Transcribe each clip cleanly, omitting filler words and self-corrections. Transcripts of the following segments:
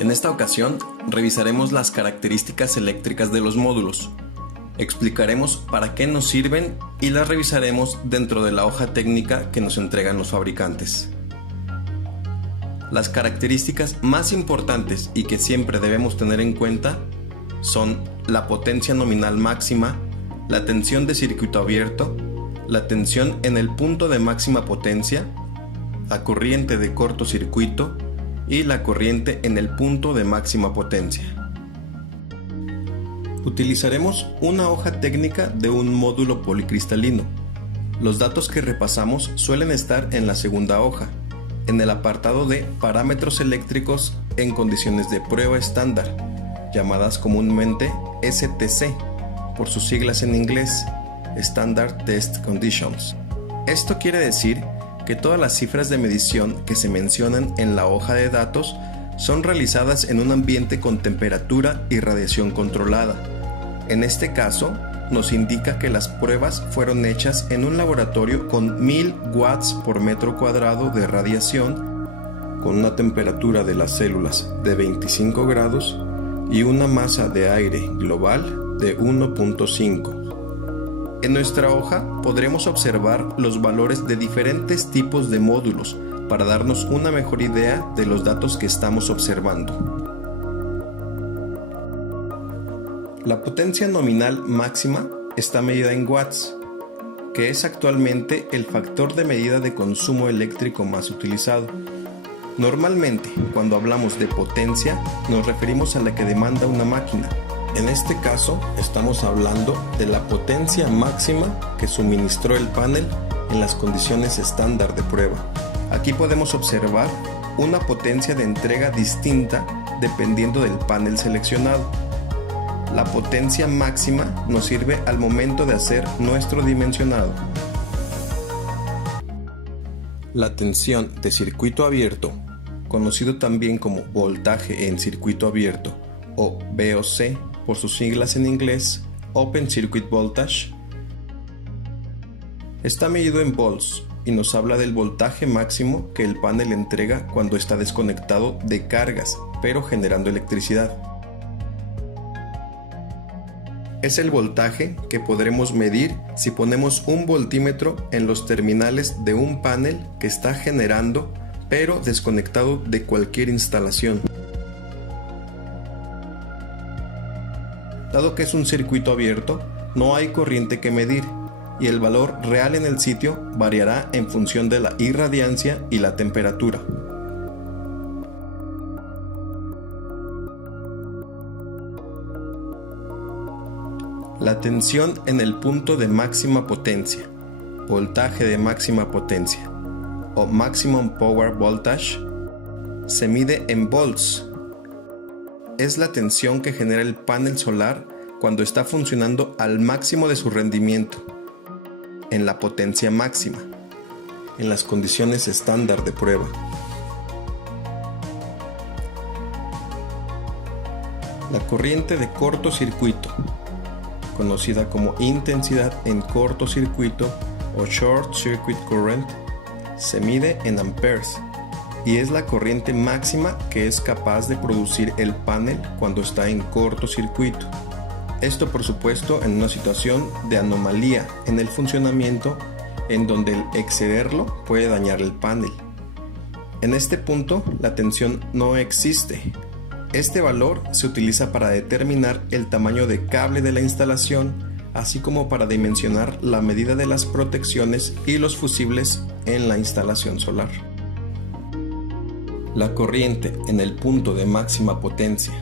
En esta ocasión, revisaremos las características eléctricas de los módulos. Explicaremos para qué nos sirven y las revisaremos dentro de la hoja técnica que nos entregan los fabricantes. Las características más importantes y que siempre debemos tener en cuenta son la potencia nominal máxima, la tensión de circuito abierto, la tensión en el punto de máxima potencia, la corriente de cortocircuito y la corriente en el punto de máxima potencia. Utilizaremos una hoja técnica de un módulo policristalino. Los datos que repasamos suelen estar en la segunda hoja, en el apartado de parámetros eléctricos en condiciones de prueba estándar, llamadas comúnmente STC, por sus siglas en inglés, Standard Test Conditions. Esto quiere decir que todas las cifras de medición que se mencionan en la hoja de datos son realizadas en un ambiente con temperatura y radiación controlada. En este caso, nos indica que las pruebas fueron hechas en un laboratorio con 1000 watts por metro cuadrado de radiación, con una temperatura de las células de 25 grados y una masa de aire global de 1.5. En nuestra hoja podremos observar los valores de diferentes tipos de módulos para darnos una mejor idea de los datos que estamos observando. La potencia nominal máxima está medida en watts, que es actualmente el factor de medida de consumo eléctrico más utilizado. Normalmente, cuando hablamos de potencia, nos referimos a la que demanda una máquina. En este caso, estamos hablando de la potencia máxima que suministró el panel en las condiciones estándar de prueba. Aquí podemos observar una potencia de entrega distinta dependiendo del panel seleccionado. La potencia máxima nos sirve al momento de hacer nuestro dimensionado. La tensión de circuito abierto, conocido también como voltaje en circuito abierto o VOC por sus siglas en inglés, Open Circuit Voltage, está medido en volts y nos habla del voltaje máximo que el panel entrega cuando está desconectado de cargas, pero generando electricidad. Es el voltaje que podremos medir si ponemos un voltímetro en los terminales de un panel que está generando, pero desconectado de cualquier instalación. Dado que es un circuito abierto, no hay corriente que medir y el valor real en el sitio variará en función de la irradiancia y la temperatura. La tensión en el punto de máxima potencia, voltaje de máxima potencia o Maximum Power Voltage, se mide en volts. Es la tensión que genera el panel solar cuando está funcionando al máximo de su rendimiento, en la potencia máxima, en las condiciones estándar de prueba. La corriente de cortocircuito, conocida como intensidad en cortocircuito o Short Circuit Current, se mide en amperes y es la corriente máxima que es capaz de producir el panel cuando está en cortocircuito. Esto, por supuesto, en una situación de anomalía en el funcionamiento en donde el excederlo puede dañar el panel. En este punto, la tensión no existe. Este valor se utiliza para determinar el tamaño de cable de la instalación, así como para dimensionar la medida de las protecciones y los fusibles en la instalación solar. La corriente en el punto de máxima potencia,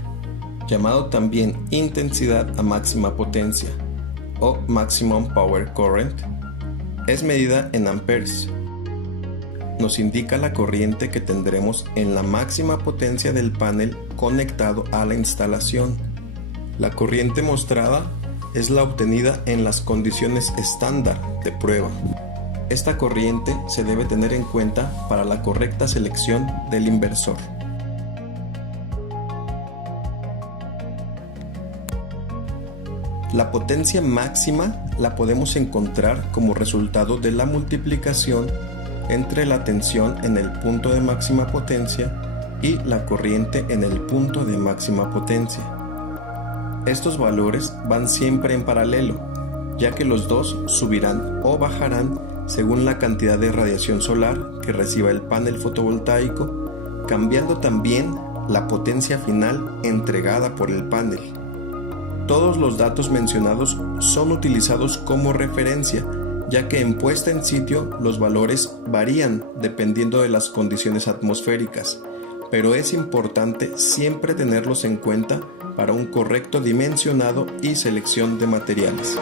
llamado también intensidad a máxima potencia o Maximum Power Current, es medida en amperes. Nos indica la corriente que tendremos en la máxima potencia del panel conectado a la instalación. La corriente mostrada es la obtenida en las condiciones estándar de prueba. Esta corriente se debe tener en cuenta para la correcta selección del inversor. La potencia máxima la podemos encontrar como resultado de la multiplicación entre la tensión en el punto de máxima potencia y la corriente en el punto de máxima potencia. Estos valores van siempre en paralelo, ya que los dos subirán o bajarán según la cantidad de radiación solar que reciba el panel fotovoltaico, cambiando también la potencia final entregada por el panel. Todos los datos mencionados son utilizados como referencia, ya que en puesta en sitio los valores varían dependiendo de las condiciones atmosféricas, pero es importante siempre tenerlos en cuenta para un correcto dimensionado y selección de materiales.